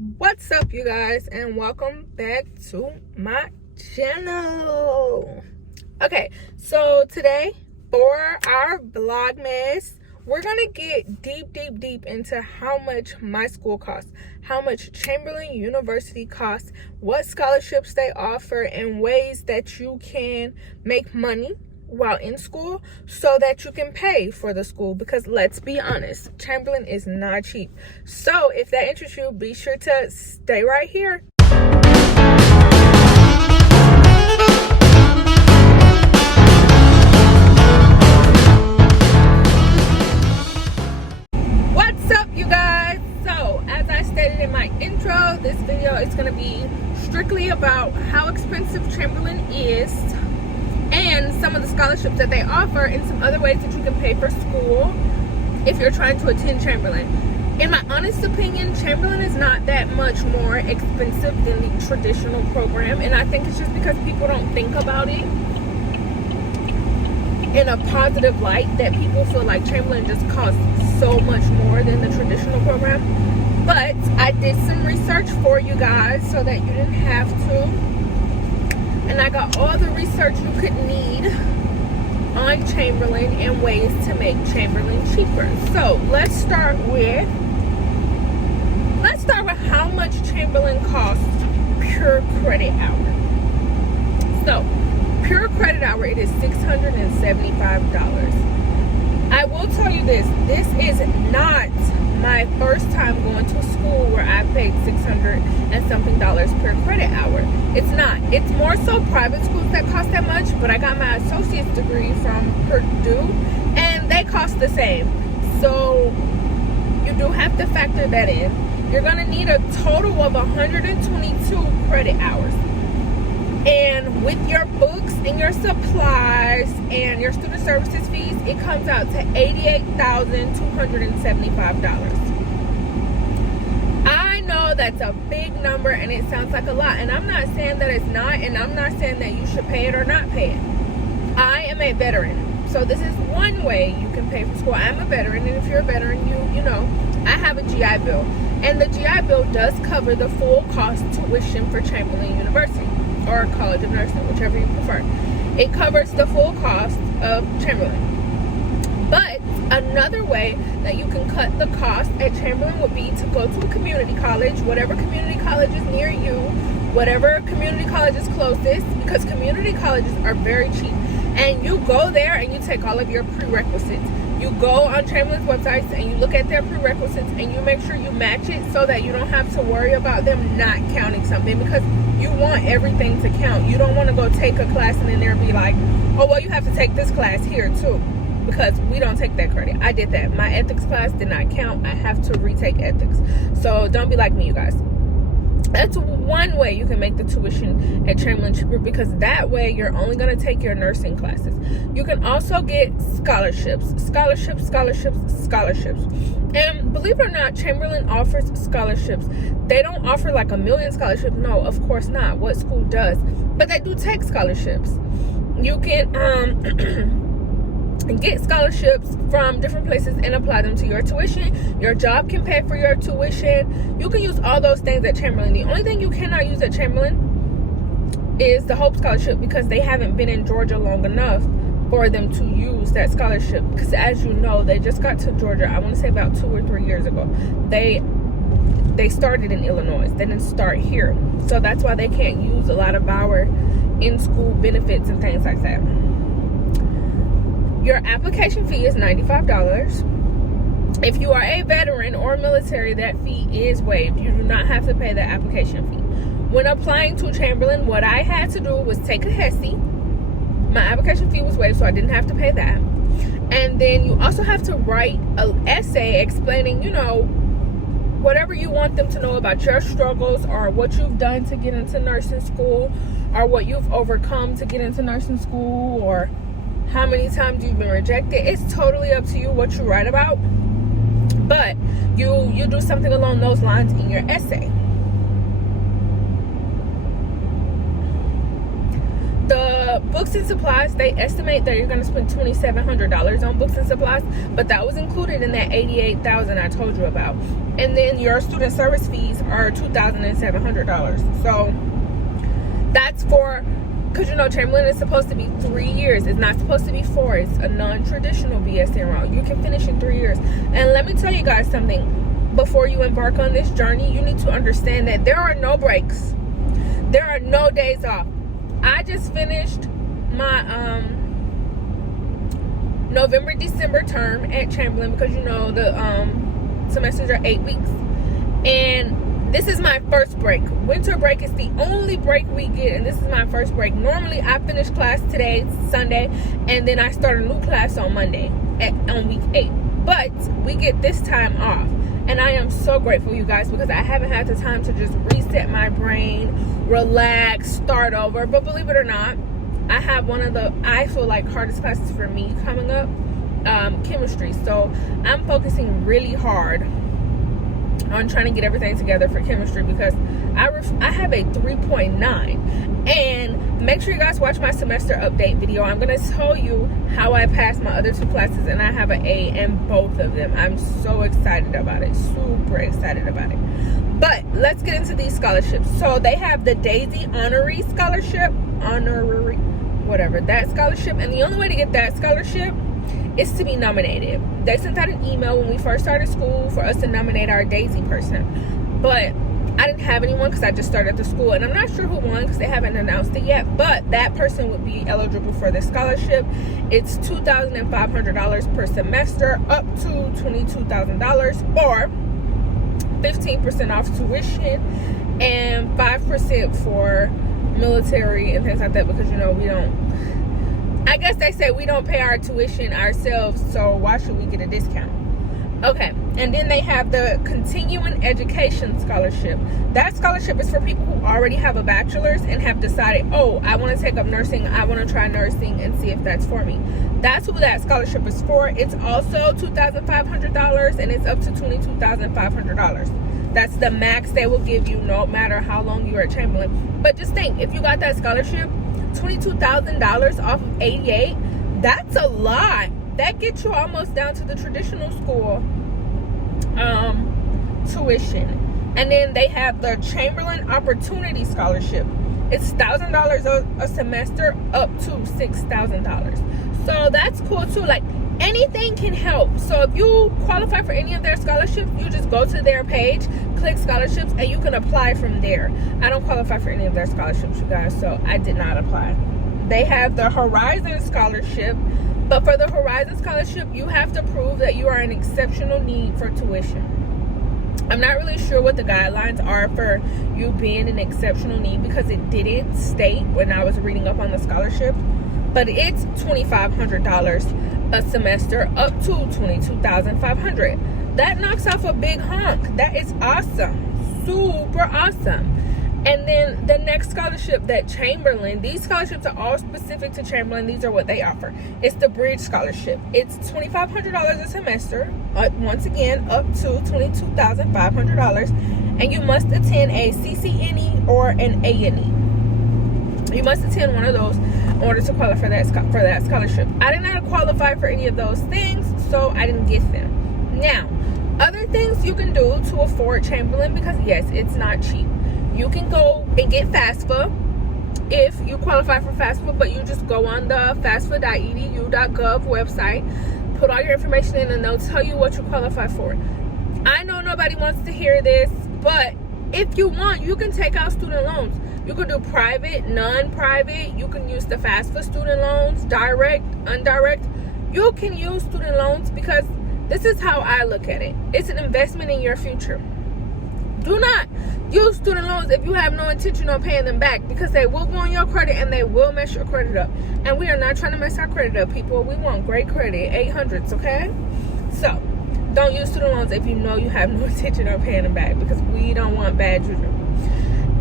What's up, you guys, and welcome back to my channel. Okay, so today for our Vlogmas, we're gonna get deep into how much my school costs, how much Chamberlain University costs, what scholarships they offer, and ways that you can make money while in school so that you can pay for the school, because let's be honest, Chamberlain is not cheap. So if that interests you, be sure to stay right here. What's up, you guys? So as I stated in my intro, this video is going to be strictly about how expensive Chamberlain is, and some of the scholarships that they offer, and some other ways that you can pay for school if you're trying to attend Chamberlain. In my honest opinion, Chamberlain is not that much more expensive than the traditional program, and I think it's just because people don't think about it in a positive light, that people feel like Chamberlain just costs so much more than the traditional program. But I did some research for you guys so that you didn't have to. And I got all the research you could need on Chamberlain and ways to make Chamberlain cheaper. So let's start with how much Chamberlain costs per credit hour. So per credit hour, it is $675. I will tell you this is not my first time going to school where I paid $600 and something per credit hour. It's not. It's more so private schools that cost that much, but I got my associate's degree from Purdue and they cost the same. So you do have to factor that in. You're going to need a total of 122 credit hours. And with your books and your supplies and your student services fees, it comes out to $88,275. I know that's a big number and it sounds like a lot, and I'm not saying that it's not, and I'm not saying that you should pay it or not pay it. I am a veteran, so this is one way you can pay for school. I'm a veteran, and if you're a veteran, you know, I have a GI Bill, and the GI Bill does cover the full cost tuition for Chamberlain University or College of Nursing, whichever you prefer. It covers the full cost of Chamberlain. But another way that you can cut the cost at Chamberlain would be to go to a community college, whatever community college is near you, whatever community college is closest, because community colleges are very cheap. And you go there and you take all of your prerequisites. You go on Chamberlain's websites and you look at their prerequisites and you make sure you match it so that you don't have to worry about them not counting something, because you want everything to count. You don't want to go take a class and then there be like, oh, well, you have to take this class here too, because we don't take that credit. I did that. My ethics class did not count. I have to retake ethics. So don't be like me, you guys. That's one way you can make the tuition at Chamberlain cheaper, because that way you're only going to take your nursing classes. You can also get scholarships. And believe it or not, Chamberlain offers scholarships. They don't offer like a million scholarships. No, of course not. What school does? But they do take scholarships. You can get scholarships from different places and apply them to your tuition. Your job can pay for your tuition. You can use all those things at Chamberlain. The only thing you cannot use at Chamberlain is the Hope Scholarship, because they haven't been in Georgia long enough for them to use that scholarship. Because as you know, they just got to Georgia, I want to say about 2 or 3 years ago. They started in Illinois. They didn't start here. So that's why they can't use a lot of our in-school benefits and things like that. Your application fee is $95. If you are a veteran or military, that fee is waived. You do not have to pay the application fee. When applying to Chamberlain, what I had to do was take a HESI. My application fee was waived, so I didn't have to pay that. And then you also have to write an essay explaining, you know, whatever you want them to know about your struggles, or what you've done to get into nursing school, or what you've overcome to get into nursing school, or how many times you've been rejected. It's totally up to you what you write about, but you do something along those lines in your essay. The The books and supplies, they estimate that you're going to spend $2,700 on books and supplies, but that was included in that $88,000 I told you about. And then your student service fees are $2,700. So that's for, because you know Chamberlain is supposed to be 3 years. It's not supposed to be 4. It's a non-traditional BSN route. You can finish in 3 years. And let me tell you guys something. Before you embark on this journey, you need to understand that there are no breaks. There are no days off. I just finished my November-December term at Chamberlain, because you know the semesters are 8 weeks. And this is my first break. Winter break is the only break we get, and this is my first break. Normally, I finish class today, Sunday, and then I start a new class on Monday on week 8. But we get this time off. And I am so grateful, you guys, because I haven't had the time to just reset my brain, relax, start over. But believe it or not, I have one of the, I feel like, hardest classes for me coming up, chemistry. So I'm focusing really hard on trying to get everything together for chemistry, because I have a 3.9. And make sure you guys watch my semester update video. I'm going to tell you how I passed my other 2 classes, and I have an A in both of them. I'm so excited about it. Super excited about it. But let's get into these scholarships. So they have the Daisy Honorary Scholarship. Honorary, whatever. That scholarship. And the only way to get that scholarship is to be nominated. They sent out an email when we first started school for us to nominate our Daisy person. But I didn't have anyone because I just started the school, and I'm not sure who won because they haven't announced it yet, but that person would be eligible for this scholarship. It's $2,500 per semester, up to $22,000, or 15% off tuition and 5% for military and things like that, because you know we don't, I guess they say we don't pay our tuition ourselves, so why should we get a discount? Okay, and then they have the Continuing Education Scholarship. That scholarship is for people who already have a bachelor's and have decided, oh, I want to take up nursing, I want to try nursing and see if that's for me. That's who that scholarship is for. It's also $2,500, and it's up to $22,500. That's the max they will give you, no matter how long you're at Chamberlain. But just think, if you got that scholarship, $22,000 off of 88, that's a lot. That gets you almost down to the traditional school tuition. And then they have the Chamberlain Opportunity Scholarship. It's $1,000 a semester, up to $6,000. So that's cool too. Like, anything can help. So if you qualify for any of their scholarships, you just go to their page, click scholarships, and you can apply from there. I don't qualify for any of their scholarships, you guys, so I did not apply. They have the Horizon Scholarship. But for the Horizon Scholarship, you have to prove that you are in exceptional need for tuition. I'm not really sure what the guidelines are for you being in exceptional need, because it didn't state when I was reading up on the scholarship. But it's $2,500 a semester, up to $22,500. That knocks off a big hunk. That is awesome. Super awesome. And then the next scholarship that Chamberlain, these scholarships are all specific to Chamberlain. These are what they offer. It's the Bridge Scholarship. It's $2,500 a semester, once again, up to $22,500. And you must attend a CCNE or an ANE. You must attend one of those in order to qualify for that scholarship. I did not qualify for any of those things, so I didn't get them. Now, other things you can do to afford Chamberlain, because yes, it's not cheap. You can go and get FAFSA if you qualify for FAFSA, but you just go on the FAFSA.edu.gov website, put all your information in, and they'll tell you what you qualify for. I know nobody wants to hear this, but if you want, you can take out student loans. You can do private, non-private. You can use the FAFSA student loans, direct, indirect. You can use student loans, because this is how I look at it. It's an investment in your future. Do not use student loans if you have no intention on paying them back, because they will go on your credit and they will mess your credit up. And we are not trying to mess our credit up, people. We want great credit, 800s, okay? So, don't use student loans if you know you have no intention on paying them back, because we don't want bad juju.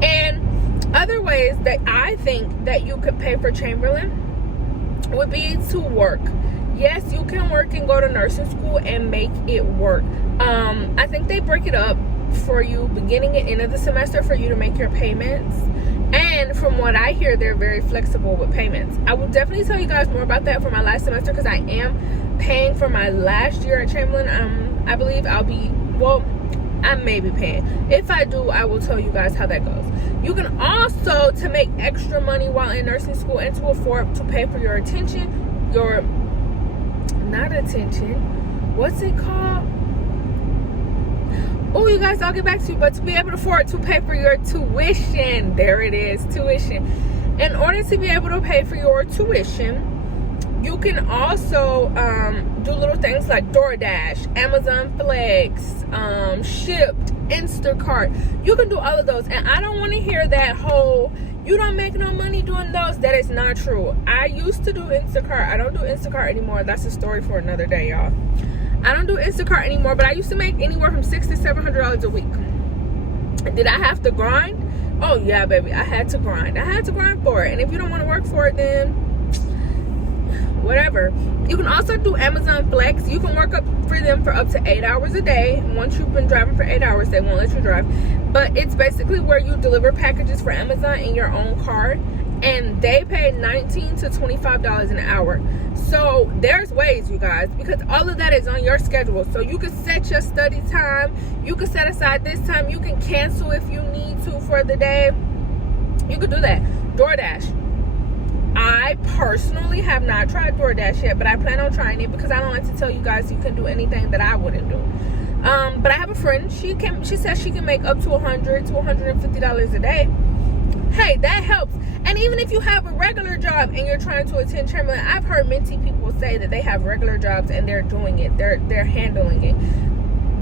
And other ways that I think that you could pay for Chamberlain would be to work. Yes, you can work and go to nursing school and make it work. I think they break it up for you beginning and end of the semester for you to make your payments, And from what I hear, they're very flexible with payments. I will definitely tell you guys more about that for my last semester, because I am paying for my last year at Chamberlain. I believe I may be paying. If I do, I will tell you guys how that goes. You can also, to make extra money while in nursing school and to afford to pay for your what's it called? Oh, you guys, I'll get back to you. But to be able to afford to pay for your tuition, there it is, tuition. In order to be able to pay for your tuition, you can also do little things like DoorDash, Amazon Flex, Shipped, Instacart. You can do all of those. And I don't want to hear that whole, you don't make no money doing those. That is not true. I used to do Instacart. I don't do Instacart anymore. That's a story for another day, y'all. I don't do Instacart anymore, but I used to make anywhere from $600 to $700 a week. Did I have to grind? Oh yeah, baby, I had to grind. I had to grind for it. And if you don't want to work for it, then whatever. You can also do Amazon Flex. You can work up for them for up to 8 hours a day. Once you've been driving for 8 hours, they won't let you drive. But it's basically where you deliver packages for Amazon in your own car, and they pay $19 to $25 an hour. So there's ways, you guys, because all of that is on your schedule. So you can set your study time. You can set aside this time. You can cancel if you need to for the day. You can do that. DoorDash. I personally have not tried DoorDash yet, but I plan on trying it because I don't like to tell you guys you can do anything that I wouldn't do. But I have a friend. She says she can make up to $100 to $150 a day. Hey, that helps. And even if you have a regular job and you're trying to attend Chamberlain, I've heard many people say that they have regular jobs and they're doing it. They're handling it.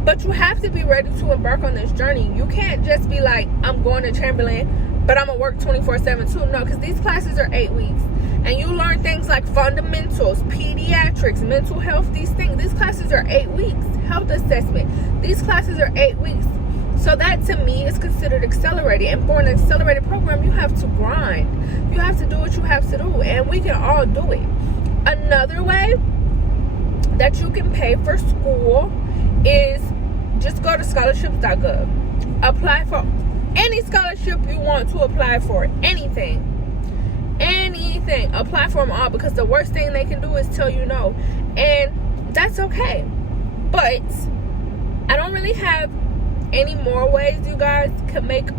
But you have to be ready to embark on this journey. You can't just be like, I'm going to Chamberlain, but I'm going to work 24/7 too. No, because these classes are 8 weeks. And you learn things like fundamentals, pediatrics, mental health, these things. These classes are 8 weeks. Health assessment. These classes are 8 weeks. So that to me is considered accelerated. And for an accelerated program, you have to grind. You have to do what you have to do. And we can all do it. Another way that you can pay for school is just go to scholarships.gov. Apply for any scholarship you want to apply for. Anything. Apply for them all, because the worst thing they can do is tell you no. And that's okay. But I don't really have any more ways you guys can make,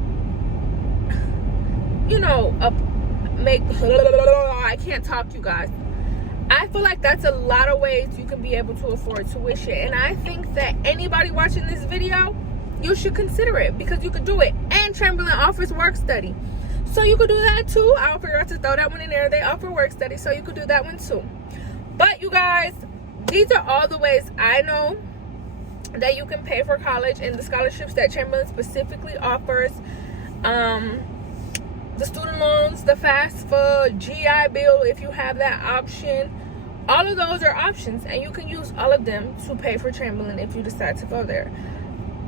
I can't talk, you guys. I feel like that's a lot of ways you can be able to afford tuition. And I think that anybody watching this video, you should consider it, because you could do it. And Chamberlain offers work study, so you could do that too. I'll figure out to throw that one in there. They offer work study, so you could do that one too. But you guys, these are all the ways I know that you can pay for college, and the scholarships that Chamberlain specifically offers. The student loans, the fast food, GI Bill, if you have that option. All of those are options, and you can use all of them to pay for Chamberlain if you decide to go there.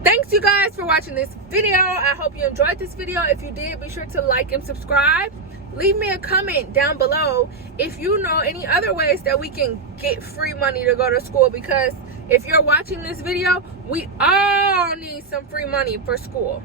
Thanks, you guys, for watching this video. I hope you enjoyed this video. If you did, be sure to like and subscribe. Leave me a comment down below if you know any other ways that we can get free money to go to school, because if you're watching this video, we all need some free money for school.